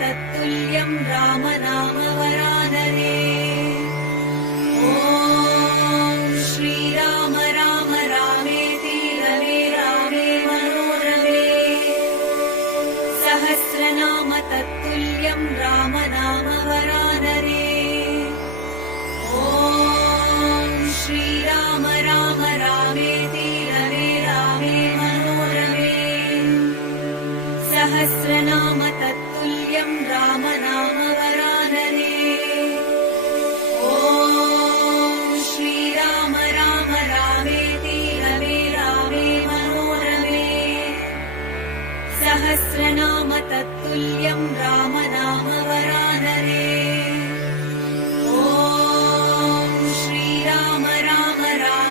तत्तुल्यम् राम नाम वरानने। ॐ श्रीराम राम रामेति रमे रामे मनोरमे। सहस्रनाम तत्तुल्यम् राम नाम वरानने। ॐ श्रीराम राम रामेति रमे रामे मनोरमे। सहस्रनाम